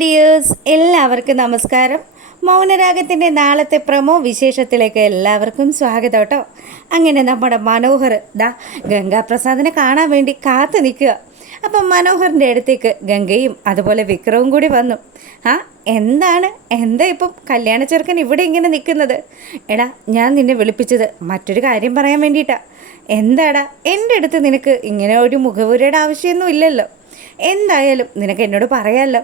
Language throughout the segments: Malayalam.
ഡിയേഴ്സ് എല്ലാവർക്കും നമസ്കാരം. മൗനരാഗത്തിന്റെ നാളത്തെ പ്രമോ വിശേഷത്തിലേക്ക് എല്ലാവർക്കും സ്വാഗതം കേട്ടോ. അങ്ങനെ നമ്മുടെ മനോഹർ ദാ ഗംഗാപ്രസാദിനെ കാണാൻ വേണ്ടി കാത്തു നിൽക്കുക. അപ്പം മനോഹറിന്റെ അടുത്തേക്ക് ഗംഗയും അതുപോലെ വിക്രവും കൂടി വന്നു. ആ എന്താണ്? എന്താ ഇപ്പം കല്യാണ ചെറുക്കൻ ഇവിടെ ഇങ്ങനെ നിൽക്കുന്നത്? എടാ ഞാൻ നിന്നെ വിളിപ്പിച്ചത് മറ്റൊരു കാര്യം പറയാൻ വേണ്ടിയിട്ടാണ് എന്താടാ എന്റെ അടുത്ത് നിനക്ക് ഇങ്ങനെ ഒരു മുഖവുരയുടെ ആവശ്യമൊന്നും ഇല്ലല്ലോ. എന്തായാലും നിനക്ക് എന്നോട് പറയാമല്ലോ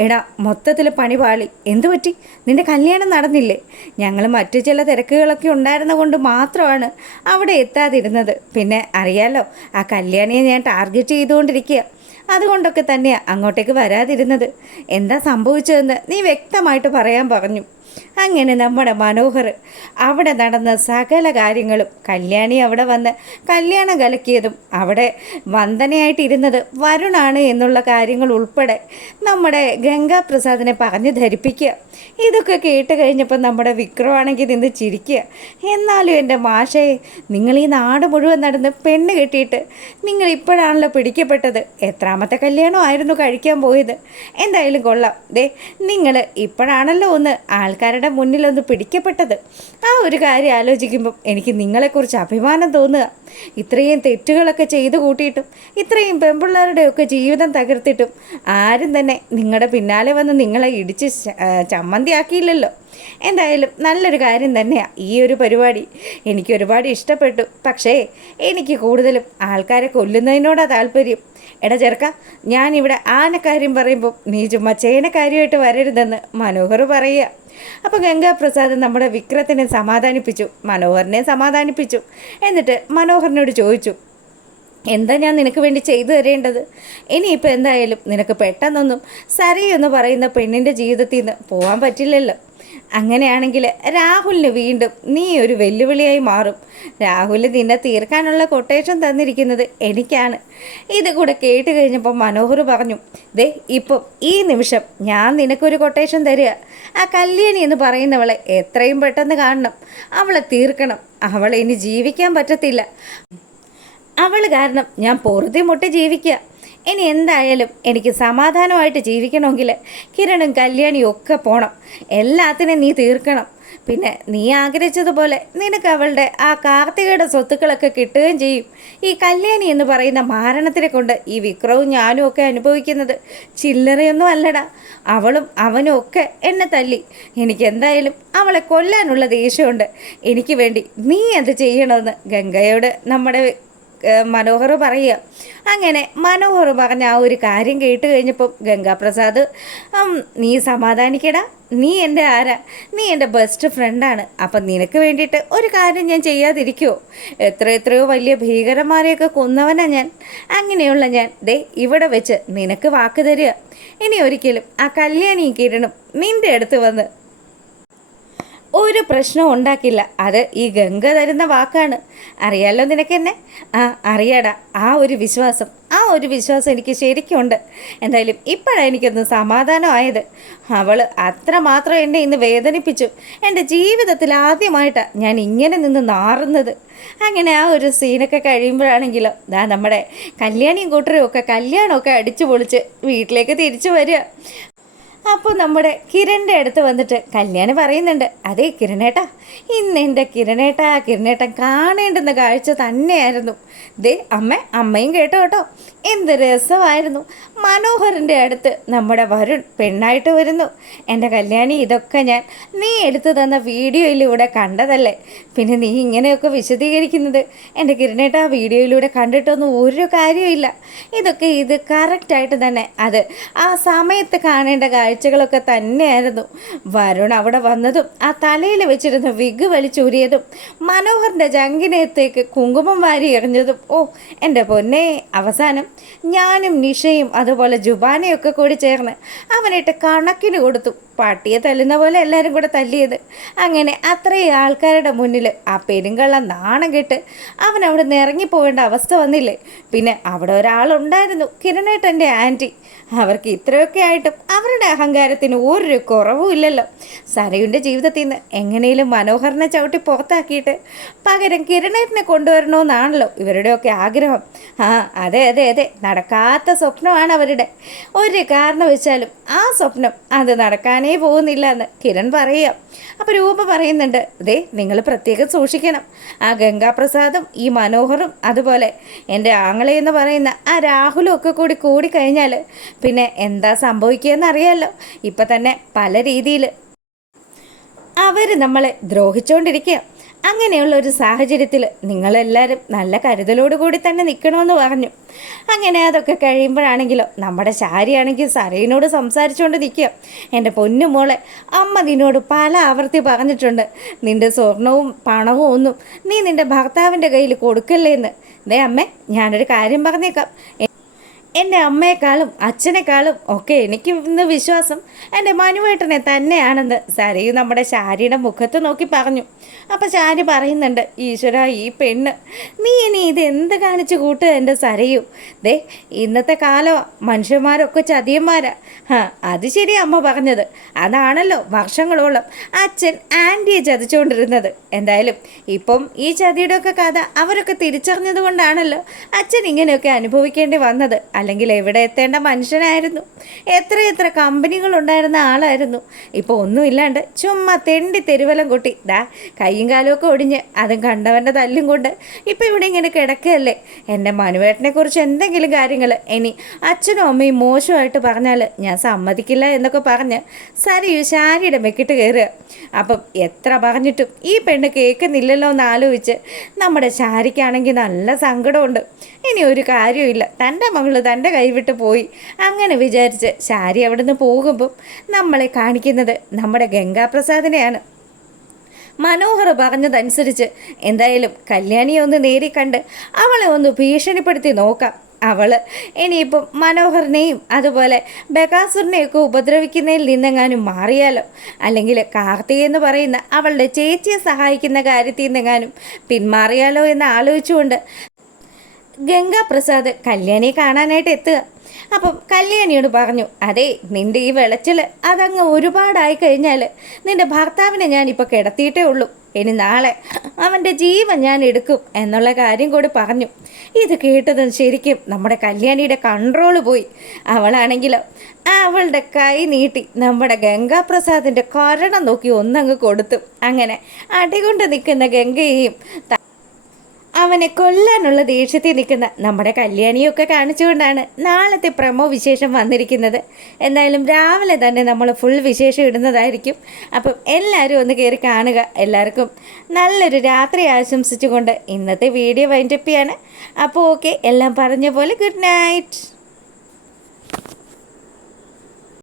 എടാ മൊത്തത്തിൽ പണി പാളി. എന്തു പറ്റി? നിന്റെ കല്യാണം നടന്നില്ലേ? ഞങ്ങൾ മറ്റു ചില തിരക്കുകളൊക്കെ ഉണ്ടായിരുന്ന കൊണ്ട് മാത്രമാണ് അവിടെ എത്താതിരുന്നത്. പിന്നെ അറിയാലോ ആ കല്യാണിയെ ഞാൻ ടാർഗറ്റ് ചെയ്തുകൊണ്ടിരിക്കുക. അതുകൊണ്ടൊക്കെ തന്നെയാണ് അങ്ങോട്ടേക്ക് വരാതിരുന്നത്. എന്താ സംഭവിച്ചതെന്ന് നീ വ്യക്തമായിട്ട് പറയാൻ പറഞ്ഞു. അങ്ങനെ നമ്മുടെ മനോഹർ അവിടെ നടന്ന സകല കാര്യങ്ങളും കല്യാണി അവിടെ വന്ന് കല്യാണം കലക്കിയതും അവിടെ വന്ദനയായിട്ടിരുന്നത് വരുണാണ് എന്നുള്ള കാര്യങ്ങൾ ഉൾപ്പെടെ നമ്മുടെ ഗംഗാപ്രസാദിനെ പറഞ്ഞു ധരിപ്പിക്കുക. ഇതൊക്കെ കേട്ട് കഴിഞ്ഞപ്പോൾ നമ്മുടെ വിക്രമാണെങ്കിൽ നിന്ന് ചിരിക്കുക. എന്നാലും എന്റെ മാഷയെ നിങ്ങൾ ഈ നാട് മുഴുവൻ നടന്ന് പെണ്ണ് കെട്ടിയിട്ട് നിങ്ങൾ ഇപ്പോഴാണല്ലോ പിടിക്കപ്പെട്ടത്. എത്രാമത്തെ കല്യാണമായിരുന്നു കഴിക്കാൻ പോയത്. എന്തായാലും കൊള്ളാം. ദേ നിങ്ങൾ ഇപ്പോഴാണല്ലോ ഒന്ന് ആൾക്കാരുടെ മുന്നിലൊന്ന് പിടിക്കപ്പെട്ടത്. ആ ഒരു കാര്യം ആലോചിക്കുമ്പം എനിക്ക് നിങ്ങളെക്കുറിച്ച് അഭിമാനം തോന്നുക. ഇത്രയും തെറ്റുകളൊക്കെ ചെയ്തു കൂട്ടിയിട്ടും ഇത്രയും പെൺപിള്ളേരുടെയൊക്കെ ജീവിതം തകർത്തിട്ടും ആരും തന്നെ നിങ്ങളുടെ പിന്നാലെ വന്ന് നിങ്ങളെ ഇടിച്ച് ചമ്മന്തിയാക്കിയില്ലല്ലോ. എന്തായാലും നല്ലൊരു കാര്യം തന്നെയാണ് ഈ ഒരു പരിപാടി. എനിക്ക് ഒരുപാട് ഇഷ്ടപ്പെട്ടു. പക്ഷേ എനിക്ക് കൂടുതലും ആൾക്കാരെ കൊല്ലുന്നതിനോടാ താല്പര്യം. എടാ ചെറുക്ക ഞാനിവിടെ ആനക്കാര്യം പറയുമ്പോൾ നീ ചുമ്മാ ചേനക്കാര്യമായിട്ട് വരരുതെന്ന് മനോഹർ പറയുക. അപ്പോൾ ഗംഗാപ്രസാദ് നമ്മുടെ വിക്രത്തിനെ സമാധാനിപ്പിച്ചു മനോഹറിനെ സമാധാനിപ്പിച്ചു. എന്നിട്ട് മനോഹറിനോട് ചോദിച്ചു എന്താ ഞാൻ നിനക്ക് വേണ്ടി ചെയ്തു തരേണ്ടത്? ഇനിയിപ്പോൾ എന്തായാലും നിനക്ക് പെട്ടെന്നൊന്നും സരി എന്ന് പറയുന്ന പെണ്ണിന്റെ ജീവിതത്തിൽ നിന്ന് പോകാൻ പറ്റില്ലല്ലോ. അങ്ങനെയാണെങ്കിൽ രാഹുലിന് വീണ്ടും നീ ഒരു വെല്ലുവിളിയായി മാറും. രാഹുൽ നിന്നെ തീർക്കാനുള്ള കൊട്ടേഷൻ തന്നിരിക്കുന്നത് എനിക്കാണ്. ഇതുകൂടെ കേട്ട് കഴിഞ്ഞപ്പോൾ മനോഹർ പറഞ്ഞു ദേ ഇപ്പം ഈ നിമിഷം ഞാൻ നിനക്കൊരു കൊട്ടേഷൻ തരിക. ആ കല്യാണി എന്ന് പറയുന്നവളെ എത്രയും പെട്ടെന്ന് കാണണം. അവളെ തീർക്കണം. അവളെ ഇനി ജീവിക്കാൻ പറ്റത്തില്ല. അവൾ കാരണം ഞാൻ പൊറുതി മുട്ടി ജീവിക്കുക. ഇനി എന്തായാലും എനിക്ക് സമാധാനമായിട്ട് ജീവിക്കണമെങ്കിൽ കിരണും കല്യാണിയും ഒക്കെ പോണം. എല്ലാത്തിനും നീ തീർക്കണം. പിന്നെ നീ ആഗ്രഹിച്ചതുപോലെ നിനക്ക് അവളുടെ ആ കാർത്തികയുടെ സ്വത്തുക്കളൊക്കെ കിട്ടുകയും ചെയ്യും. ഈ കല്യാണി എന്ന് പറയുന്ന മാരണത്തിനെ കൊണ്ട് ഈ വിക്രവും ഞാനും ഒക്കെ അനുഭവിക്കുന്നത് ചില്ലറയൊന്നും അല്ലടാ. അവളും അവനും ഒക്കെ എന്നെ തല്ലി. എനിക്ക് എന്തായാലും അവളെ കൊല്ലാനുള്ള ദേഷ്യമുണ്ട്. എനിക്ക് വേണ്ടി നീ എന്ത് ചെയ്യണമെന്ന് ഗംഗയോട് നമ്മുടെ മനോഹർ പറയുക. അങ്ങനെ മനോഹർ പറഞ്ഞ ആ ഒരു കാര്യം കേട്ട് കഴിഞ്ഞപ്പം ഗംഗാപ്രസാദ് നീ സമാധാനിക്കടാ. നീ എന്റെ ആരാ? നീ എന്റെ ബെസ്റ്റ് ഫ്രണ്ടാണ് അപ്പം നിനക്ക് വേണ്ടിയിട്ട് ഒരു കാര്യം ഞാൻ ചെയ്യാതിരിക്കുമോ എത്ര എത്രയോ വലിയ ഭീകരന്മാരെയൊക്കെ കൊന്നവനാ ഞാൻ. അങ്ങനെയുള്ള ഞാൻ ദേ ഇവിടെ വെച്ച് നിനക്ക് വാക്ക് തരിക. ഇനി ഒരിക്കലും ആ കല്യാണി കിരണും നിന്റെ അടുത്ത് വന്ന് ഒരു പ്രശ്നവും ഉണ്ടാക്കില്ല. അത് ഈ ഗംഗ തരുന്ന വാക്കാണ്. അറിയാലോ നിനക്കെന്നെ ആ അറിയാടാ. ആ ഒരു വിശ്വാസം ആ ഒരു വിശ്വാസം എനിക്ക് ശരിക്കും ഉണ്ട്. എന്തായാലും ഇപ്പോഴാണ് എനിക്കൊന്ന് സമാധാനമായത്. അവൾ അത്രമാത്രം എന്നെ ഇന്ന് വേദനിപ്പിച്ചു. എന്റെ ജീവിതത്തിൽ ആദ്യമായിട്ടാണ് ഞാൻ ഇങ്ങനെ നിന്ന് നാറുന്നത്. അങ്ങനെ ആ ഒരു സീനൊക്കെ കഴിയുമ്പോഴാണെങ്കിലോ ദാ നമ്മുടെ കല്യാണിയും കൂട്ടരും ഒക്കെ കല്യാണമൊക്കെ അടിച്ചു പൊളിച്ച് വീട്ടിലേക്ക് തിരിച്ചു വരിക. അപ്പോൾ നമ്മുടെ കിരണിന്റെ അടുത്ത് വന്നിട്ട് കല്യാണി പറയുന്നുണ്ട് അതേ കിരണേട്ടാ ഇന്ന് എന്റെ കിരണേട്ടാ കിരണേട്ടൻ കാണേണ്ടുന്ന കാഴ്ച തന്നെയായിരുന്നു. ദേ അമ്മ അമ്മയും കേട്ടോ കേട്ടോ. എന്ത് രസമായിരുന്നു. മനോഹറിന്റെ അടുത്ത് നമ്മുടെ വരുൺ പെണ്ണായിട്ട് വരുന്നു. എന്റെ കല്യാണി ഇതൊക്കെ ഞാൻ നീ എടുത്തു തന്ന വീഡിയോയിലൂടെ കണ്ടതല്ലേ? പിന്നെ നീ ഇങ്ങനെയൊക്കെ വിശദീകരിക്കുന്നത്. എന്റെ കിരണേട്ട ആ വീഡിയോയിലൂടെ കണ്ടിട്ടൊന്നും ഒരു കാര്യമില്ല ഇതൊക്കെ ഇത് കറക്റ്റായിട്ട് തന്നെ. അത് ആ സമയത്ത് കാണേണ്ട കാഴ്ചകളൊക്കെ തന്നെയായിരുന്നു. വരുൺ അവിടെ വന്നതും ആ തലയിൽ വെച്ചിരുന്ന വിഗ് വലിച്ചൂരിയതും മനോഹറിന്റെ ജങ്കിനേത്തേക്ക് കുങ്കുമം വാരി ഓ എന്റെ പൊന്നെ അവസാനം ഞാനും നിഷയും അതുപോലെ ജുബാനയൊക്കെ കൂടി ചേർന്ന് അവനിട്ട് കണക്കിന് കൊടുത്തു. പട്ടിയെ തല്ലുന്ന പോലെ എല്ലാവരും കൂടെ തല്ലിയത്. അങ്ങനെ അത്രയും ആൾക്കാരുടെ മുന്നിൽ ആ പെരുങ്കള്ള നാണം കെട്ട് അവൻ അവിടെ നിന്ന് ഇറങ്ങിപ്പോകേണ്ട അവസ്ഥ വന്നില്ലേ? പിന്നെ അവിടെ ഒരാളുണ്ടായിരുന്നു കിരണേട്ടന്റെ ആന്റി. അവർക്ക് ഇത്രയൊക്കെ ആയിട്ടും അവരുടെ അഹങ്കാരത്തിന് ഒരു കുറവും ഇല്ലല്ലോ. സരയുടെ ജീവിതത്തിൽ നിന്ന് എങ്ങനെയും മനോഹരനെ ചവിട്ടി പുറത്താക്കിയിട്ട് പകരം കിരണേറ്റിനെ കൊണ്ടുവരണമെന്നാണല്ലോ ഇവരുടെയൊക്കെ ആഗ്രഹം. ആ അതെ അതെ അതെ. നടക്കാത്ത സ്വപ്നമാണ് അവരുടെ. ഒരു കാരണവശാലും ആ സ്വപ്നം അത് നടക്കാനേ പോകുന്നില്ല എന്ന് കിരൺ പറയുക. അപ്പോൾ രൂപ പറയുന്നുണ്ട് ദേ നിങ്ങൾ പ്രത്യേകം സൂക്ഷിക്കണം. ആ ഗംഗാപ്രസാദും ഈ മനോഹറും അതുപോലെ. എന്റെ ആങ്ങളെ എന്ന് പറയുന്ന ആ രാഹുലും ഒക്കെ കൂടി കൂടിക്കഴിഞ്ഞാൽ പിന്നെ എന്താ സംഭവിക്കുകയെന്ന് അറിയാമല്ലോ ഇപ്പം തന്നെ പല രീതിയിൽ അവർ നമ്മളെ ദ്രോഹിച്ചുകൊണ്ടിരിക്കുക അങ്ങനെയുള്ള ഒരു സാഹചര്യത്തിൽ നിങ്ങളെല്ലാവരും നല്ല കരുതലോടു കൂടി തന്നെ നിൽക്കണമെന്ന് പറഞ്ഞു. അങ്ങനെ അതൊക്കെ കഴിയുമ്പോഴാണെങ്കിലോ നമ്മുടെ ശാരിയാണെങ്കിൽ സരയിനോട് സംസാരിച്ചുകൊണ്ട് നിൽക്കുക എന്റെ പൊന്നു മോളെ അമ്മ നിന്നോട് പല ആവർത്തി പറഞ്ഞിട്ടുണ്ട്. നിന്റെ സ്വർണവും പണവും ഒന്നും നീ നിന്റെ ഭർത്താവിന്റെ കയ്യിൽ കൊടുക്കല്ലേ എന്ന് ദേ അമ്മേ ഞാനൊരു കാര്യം പറഞ്ഞേക്കാം. എന്റെ അമ്മയെക്കാളും അച്ഛനേക്കാളും ഒക്കെ എനിക്ക് ഇന്ന് വിശ്വാസം എന്റെ മനുവേട്ടനെ തന്നെയാണെന്ന് സരയു നമ്മുടെ ശാരിയുടെ മുഖത്ത് നോക്കി പറഞ്ഞു. അപ്പം ശാരി പറയുന്നുണ്ട് ഈശ്വര ഈ പെണ്ണ് നീ ഇനി ഇത് എന്ത് കാണിച്ചു കൂട്ടുക എന്റെ സരയു? ദേ ഇന്നത്തെ കാലം മനുഷ്യന്മാരൊക്കെ ചതിയന്മാരാ. ഹാ അത് ശരി അമ്മ പറഞ്ഞത്. അതാണല്ലോ വർഷങ്ങളോളം അച്ഛൻ ആന്റിയെ ചതിച്ചുകൊണ്ടിരുന്നത് എന്തായാലും ഇപ്പം ഈ ചതിയുടെ ഒക്കെ കഥ അവരൊക്കെ തിരിച്ചറിഞ്ഞത് കൊണ്ടാണല്ലോ അച്ഛൻ ഇങ്ങനെയൊക്കെ അനുഭവിക്കേണ്ടി വന്നത്. അല്ലെങ്കിൽ എവിടെ എത്തേണ്ട മനുഷ്യനായിരുന്നു. എത്ര എത്ര കമ്പനികളുണ്ടായിരുന്ന ആളായിരുന്നു. ഇപ്പോൾ ഒന്നുമില്ലാണ്ട് ചുമ്മാ തെണ്ടി തെരുവലം കൊട്ടി. ദാ കൈയും കാലുമൊക്കെ ഒടിഞ്ഞ് അതും കണ്ടവന്റെ തല്ലും കൊണ്ട് ഇപ്പോൾ ഇവിടെ ഇങ്ങനെ കിടക്കുകയല്ലേ? എന്റെ മനുവേട്ടനെക്കുറിച്ച് എന്തെങ്കിലും കാര്യങ്ങൾ? ഇനി അച്ഛനും അമ്മയും മോശമായിട്ട് പറഞ്ഞാൽ ഞാൻ സമ്മതിക്കില്ല എന്നൊക്കെ പറഞ്ഞ് സരിയു ശാരിയുടെ മെക്കിട്ട് കയറുക. അപ്പം എത്ര പറഞ്ഞിട്ടും ഈ പെണ്ണ് കേൾക്കുന്നില്ലല്ലോ എന്ന് ആലോചിച്ച് നമ്മുടെ ശാരിക്കാണെങ്കിൽ നല്ല സങ്കടമുണ്ട്. ഇനി ഒരു കാര്യമില്ല തന്റെ മകൾ തന്റെ കൈവിട്ട് പോയി. അങ്ങനെ വിചാരിച്ച് ശാരി അവിടുന്ന് പോകുമ്പം നമ്മളെ കാണിക്കുന്നത് നമ്മുടെ ഗംഗാപ്രസാദിനെയാണ്. മനോഹർ പറഞ്ഞതനുസരിച്ച് എന്തായാലും കല്യാണിയെ ഒന്ന് നേരി കണ്ട് അവളെ ഒന്ന് ഭീഷണിപ്പെടുത്തി നോക്കാം. അവൾ ഇനിയിപ്പം മനോഹറിനെയും അതുപോലെ ബകാസുറിനെയൊക്കെ ഉപദ്രവിക്കുന്നതിൽ നിന്നെങ്ങാനും മാറിയാലോ? അല്ലെങ്കിൽ കാർത്തിക എന്ന് പറയുന്ന അവളുടെ ചേച്ചിയെ സഹായിക്കുന്ന കാര്യത്തിൽ നിന്നെങ്ങാനും പിന്മാറിയാലോ എന്ന് ആലോചിച്ചുകൊണ്ട് ഗംഗാപ്രസാദ് കല്യാണിയെ കാണാനായിട്ട് എത്തുക. അപ്പം കല്യാണിയോട് പറഞ്ഞു അതെ നിന്റെ ഈ വിളച്ചിൽ അതങ്ങ് ഒരുപാടായി കഴിഞ്ഞാൽ നിന്റെ ഭർത്താവിനെ ഞാനിപ്പോൾ കിടത്തിയിട്ടേ ഉള്ളൂ. ഇനി നാളെ അവന്റെ ജീവൻ ഞാൻ എടുക്കും എന്നുള്ള കാര്യം കൂടി പറഞ്ഞു. ഇത് കേട്ടതും ശരിക്കും നമ്മുടെ കല്യാണിയുടെ കൺട്രോൾ പോയി. അവളാണെങ്കിലോ അവളുടെ കൈ നീട്ടി നമ്മുടെ ഗംഗാപ്രസാദിന്റെ കരണം നോക്കി ഒന്നങ്ങ് കൊടുത്തു. അങ്ങനെ അടികൊണ്ട് നിൽക്കുന്ന ഗംഗയെയും അവനെ കൊല്ലാനുള്ള ദേഷ്യത്തിൽ നിൽക്കുന്ന നമ്മുടെ കല്യാണിയൊക്കെ കാണിച്ചുകൊണ്ടാണ് നാളത്തെ പ്രമോ വിശേഷം വന്നിരിക്കുന്നത്. എന്തായാലും രാവിലെ തന്നെ നമ്മൾ ഫുൾ വിശേഷം ഇടുന്നതായിരിക്കും. അപ്പം എല്ലാവരും ഒന്ന് കയറി കാണുക. എല്ലാവർക്കും നല്ലൊരു രാത്രി ആശംസിച്ചുകൊണ്ട് ഇന്നത്തെ വീഡിയോ വൈൻഡപ്പ് ചെയ്യാണ്. അപ്പോൾ ഓക്കെ എല്ലാം പറഞ്ഞ പോലെ ഗുഡ് നൈറ്റ്